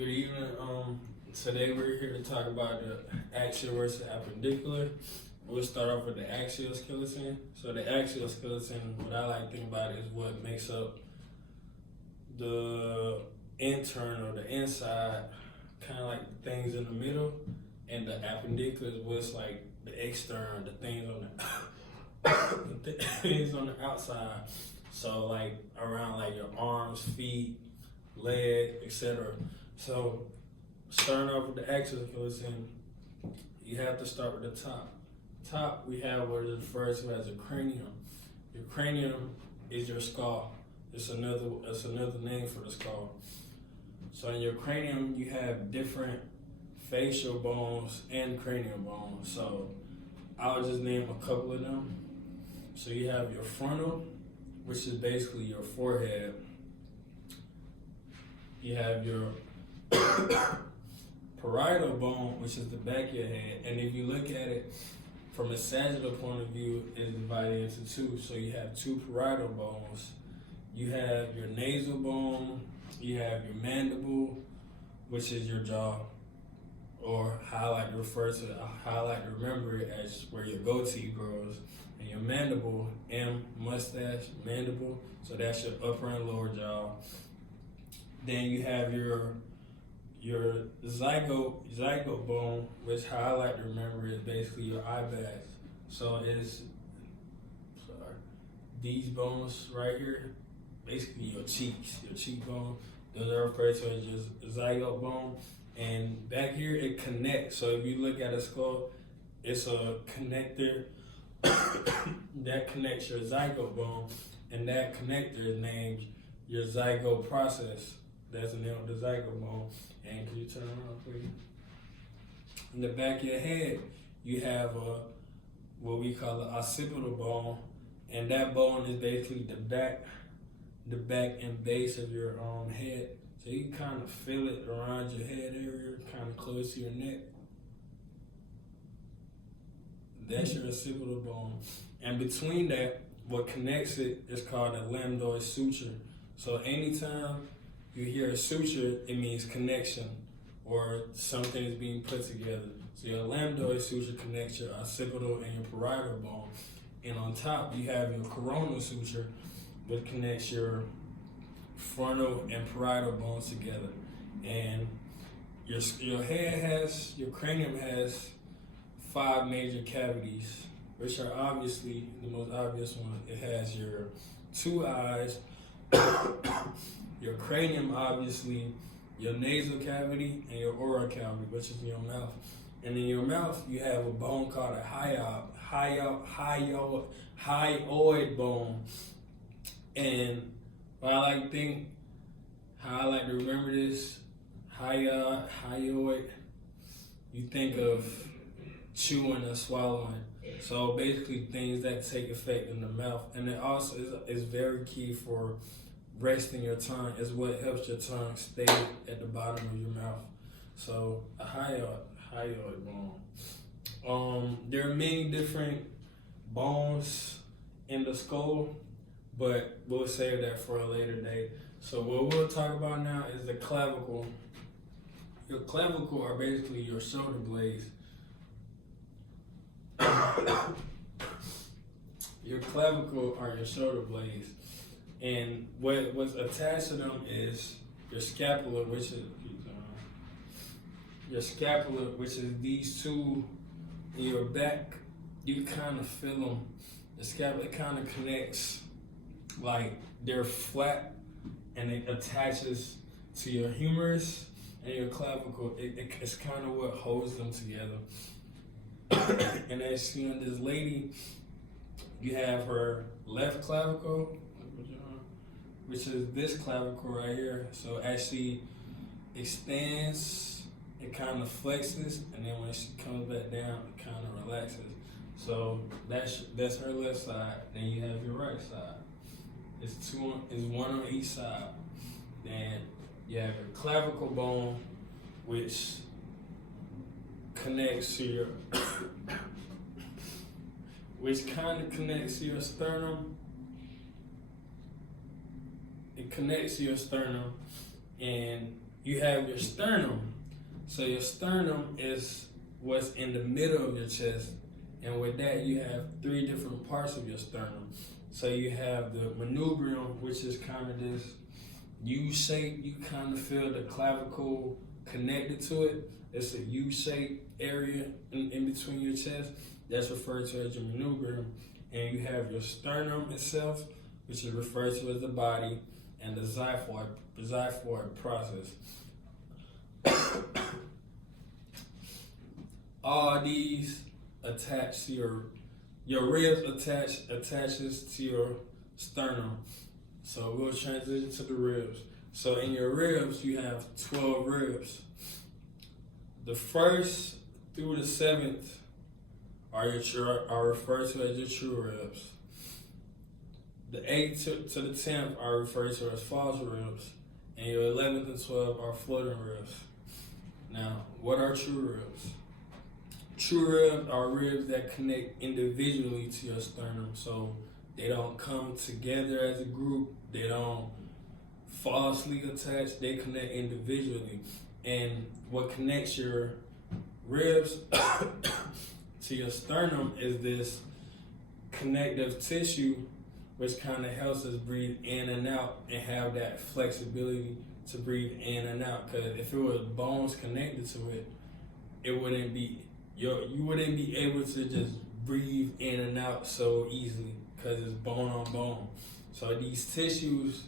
Good evening. Today we're here to talk about the axial versus appendicular. We'll start off with the axial skeleton. So the axial skeleton, what I like to think about is what makes up the internal, the inside, kind of like the things in the middle, and the appendicular is what's like the external, the things on the the things on the outside. So like around like your arms, feet, leg, etc. So starting off with the axial skeleton, you have to start with the top. Top, we have what is referred to as a cranium. Your cranium is your skull. It's another name for the skull. So in your cranium, you have different facial bones and cranial bones. So I'll just name a couple of them. So you have your frontal, which is basically your forehead. You have your parietal bone, which is the back of your head. And if you look at it from a sagittal point of view, it's divided into two. So you have two parietal bones. You have your nasal bone, you have your mandible, which is your jaw, or how I like to remember it as where your goatee grows. And your mandible, mustache, mandible, so that's your upper and lower jaw. Then you have your zygote bone, which how I like to remember is basically your eye bags. So it's these bones right here, basically your cheeks, your cheekbone. Those are referred to as your zygote bone. And back here it connects. So if you look at a skull, it's a connector that connects your zygote bone, and that connector is named your zygote process. That's the name of the zygote bone. And can you turn around, please? In the back of your head, you have what we call the occipital bone, and that bone is basically the back and base of your head. So you can kind of feel it around your head area, kind of close to your neck. That's your occipital bone. And between that, what connects it is called a lambdoid suture. So anytime you hear a suture, it means connection, or something is being put together. So your lambdoid suture connects your occipital and your parietal bone. And on top, you have your coronal suture, which connects your frontal and parietal bones together. And your cranium has 5 major cavities, which are obviously the most obvious one. It has your 2 eyes, your cranium, obviously, your nasal cavity, and your oral cavity, which is your mouth. And in your mouth, you have a bone called a hyoid bone. And how I like to remember this, hyoid, you think of chewing or swallowing. So basically things that take effect in the mouth. And it also is very key for resting your tongue. Is what helps your tongue stay at the bottom of your mouth. So a hyoid bone. There are many different bones in the skull, but we'll save that for a later date. So what we'll talk about now is the clavicle. Your clavicle are basically your shoulder blades. Your clavicle are your shoulder blades. And what's attached to them is your scapula, which is these two in your back. You kind of feel them. The scapula kind of connects, like they're flat, and it attaches to your humerus and your clavicle. It's kind of what holds them together. And as you see on this lady, you have her left clavicle, which is this clavicle right here. So as she extends, it kind of flexes, and then when she comes back down, it kind of relaxes. So that's her left side. Then you have your right side. It's one on each side. Then you have your clavicle bone, which connects to your, which kind of connects to your sternum. It connects to your sternum, and you have your sternum. So your sternum is what's in the middle of your chest, and with that you have 3 different parts of your sternum. So you have the manubrium, which is kind of this U shape. You kind of feel the clavicle connected to it. It's a U-shaped area in between your chest. That's referred to as your manubrium. And you have your sternum itself, which is referred to as the body, and the xiphoid process. All these attach to your ribs attaches to your sternum. So we'll transition to the ribs. So in your ribs, you have 12 ribs. The 1st through the 7th are referred to as your true ribs. The 8th to the 10th are referred to as false ribs, and your 11th and 12th are floating ribs. Now, what are true ribs? True ribs are ribs that connect individually to your sternum, so they don't come together as a group. They don't falsely attach. They connect individually. And what connects your ribs to your sternum is this connective tissue, which kind of helps us breathe in and out and have that flexibility to breathe in and out. Because if it was bones connected to it, it wouldn't be you wouldn't be able to just breathe in and out so easily because it's bone on bone. So these tissues,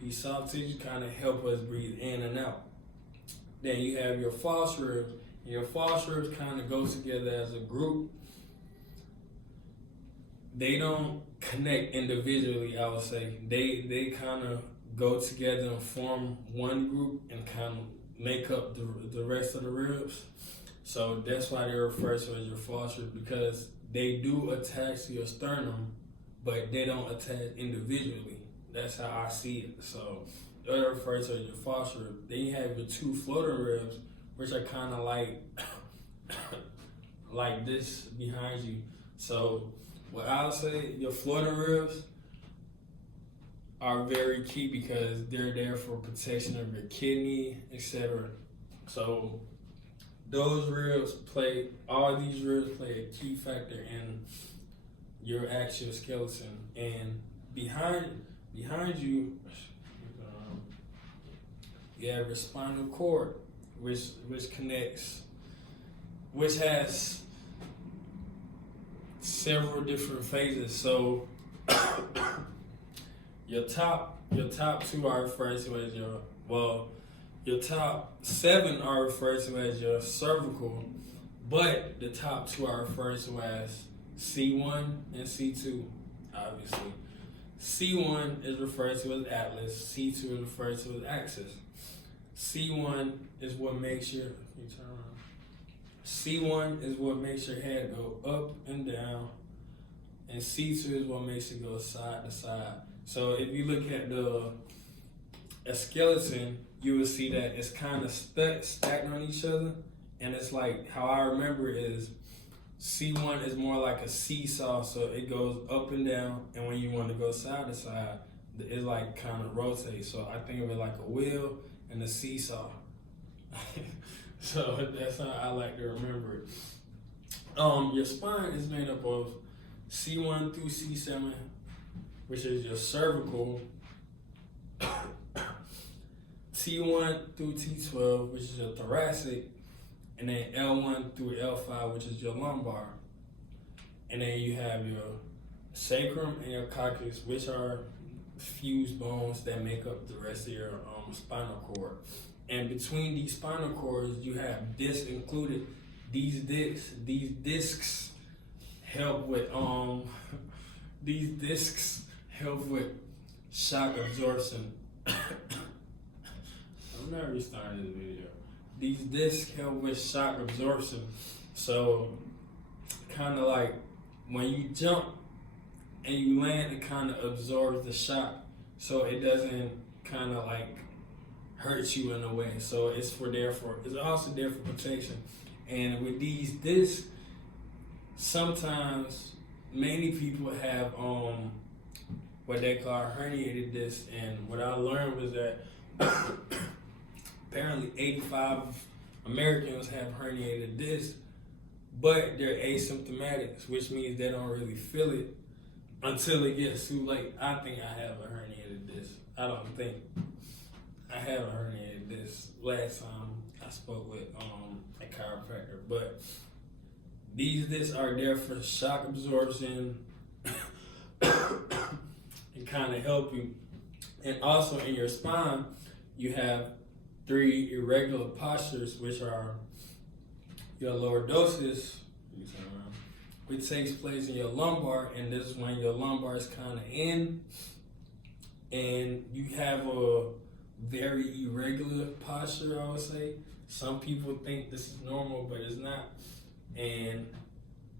these soft tissues, kind of help us breathe in and out. Then you have your false ribs. And your false ribs kind of go together as a group. They don't connect individually, I would say. They kind of go together and form one group and kind of make up the rest of the ribs. So that's why they're referred to as your false ribs, because they do attach to your sternum, but they don't attach individually. That's how I see it. So they're referred to as your false ribs. Then you have your 2 floating ribs, which are kind of like this behind you. So what I'll say, your floating ribs are very key because they're there for protection of your kidney, etc. So those ribs all these ribs play a key factor in your axial skeleton. And behind you, you have your spinal cord, which has several different phases. So your top 2 are referred to as your top 7 are referred to as your cervical, but the top 2 are referred to as C1 and C2, obviously. C1 is referred to as atlas, C2 is referred to as axis. C1 is what makes your head go up and down, and C2 is what makes it go side to side. So if you look at a skeleton, you will see that it's kind of stacked on each other, and it's like, how I remember it is, C1 is more like a seesaw, so it goes up and down, and when you want to go side to side, it like kind of rotates. So I think of it like a wheel and a seesaw. So that's how I like to remember it. Your spine is made up of C1 through C7, which is your cervical, T1 through T12, which is your thoracic, and then L1 through L5, which is your lumbar. And then you have your sacrum and your coccyx, which are fused bones that make up the rest of your spinal cord. And between these spinal cords, you have discs included. These discs help with shock absorption. I'm not restarting this video. These discs help with shock absorption. So kind of like when you jump and you land, it kind of absorbs the shock, so it doesn't kind of like hurt you in a way. So it's also there for protection. And with these discs, sometimes many people have what they call herniated discs, and what I learned was that Apparently 85 Americans have herniated discs, but they're asymptomatic, which means they don't really feel it until it gets too late. I think I have a herniated disc. I don't think I have a herniated disc. Last time I spoke with a chiropractor, but these discs are there for shock absorption and kind of help you. And also in your spine, you have 3 irregular postures, which are your lordosis, which takes place in your lumbar, and this is when your lumbar is kind of in, and you have a very irregular posture, I would say. Some people think this is normal, but it's not. And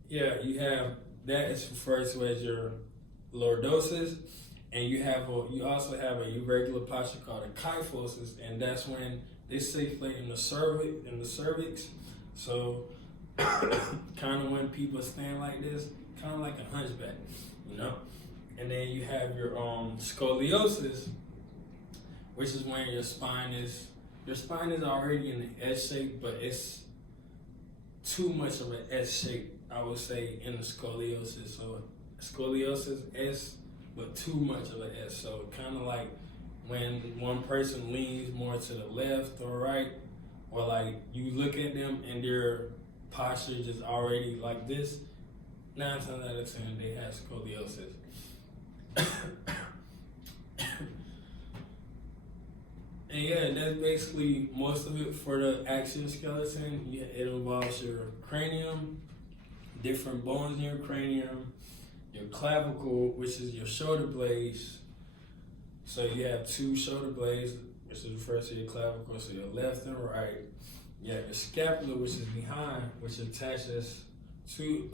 yeah, you have that is referred to as your lordosis, and you also have a irregular posture called a kyphosis, and that's when this takes place in the cervix. So kind of when people stand like this, kind of like a hunchback, you know. And then you have your scoliosis, which is when your spine is already in the S shape, but it's too much of an S shape, I would say, in the scoliosis. So scoliosis S, but too much of an S. So kind of like when one person leans more to the left or right, or like you look at them and their posture is already like this, 9 times out of 10 they have scoliosis. And yeah, that's basically most of it for the axial skeleton. It involves your cranium, different bones in your cranium, your clavicle, which is your shoulder blades. So you have 2 shoulder blades, which is referred to your clavicle, so your left and right. You have your scapula, which is behind, which attaches to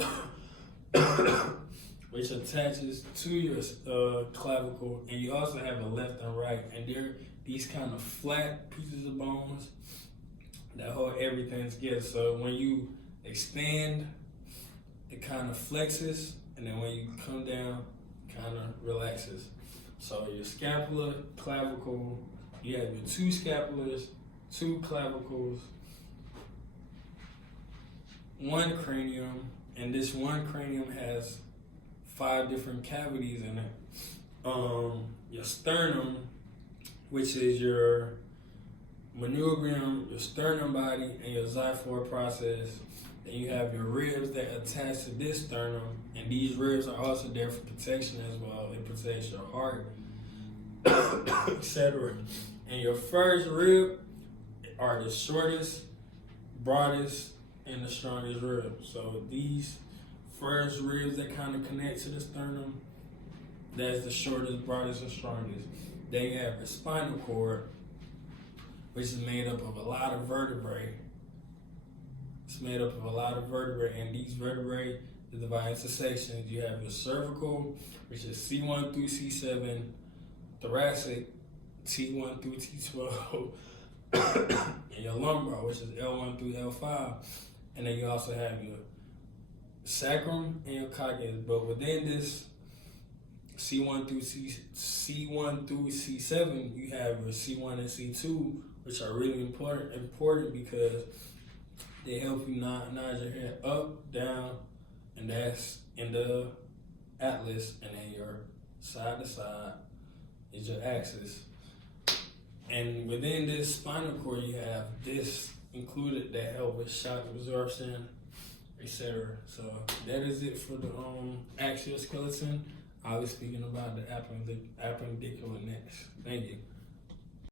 your clavicle, and you also have a left and right, and they're these kind of flat pieces of bones that hold everything together. So when you extend, it kind of flexes, and then when you come down, it kind of relaxes. So your scapula, clavicle, you have your 2 scapulars, 2 clavicles, 1 cranium, and this 1 cranium has 5 different cavities in it. Your sternum, which is your manubrium, your sternum body, and your xiphoid process. Then you have your ribs that attach to this sternum, and these ribs are also there for protection as well. It protects your heart, etc. And your first rib are the shortest, broadest, and the strongest rib. So these first ribs that kind of connect to the sternum, that's the shortest, broadest, and strongest. Then you have the spinal cord, which is made up of a lot of vertebrae. It's made up of a lot of vertebrae, and these vertebrae are divided into sections. You have your cervical, which is C1 through C7, thoracic, T1 through T12, and your lumbar, which is L1 through L5. And then you also have your sacrum and your coccyx. But within this C1 through C7, you have your C1 and C2, which are really important because they help you nod your head up, down, and that's in the atlas, and then your side to side is your axis. And within this spinal cord, you have this included that help with shock absorption, etc. So that is it for the axial skeleton. I was speaking about the appendicular next. Thank you.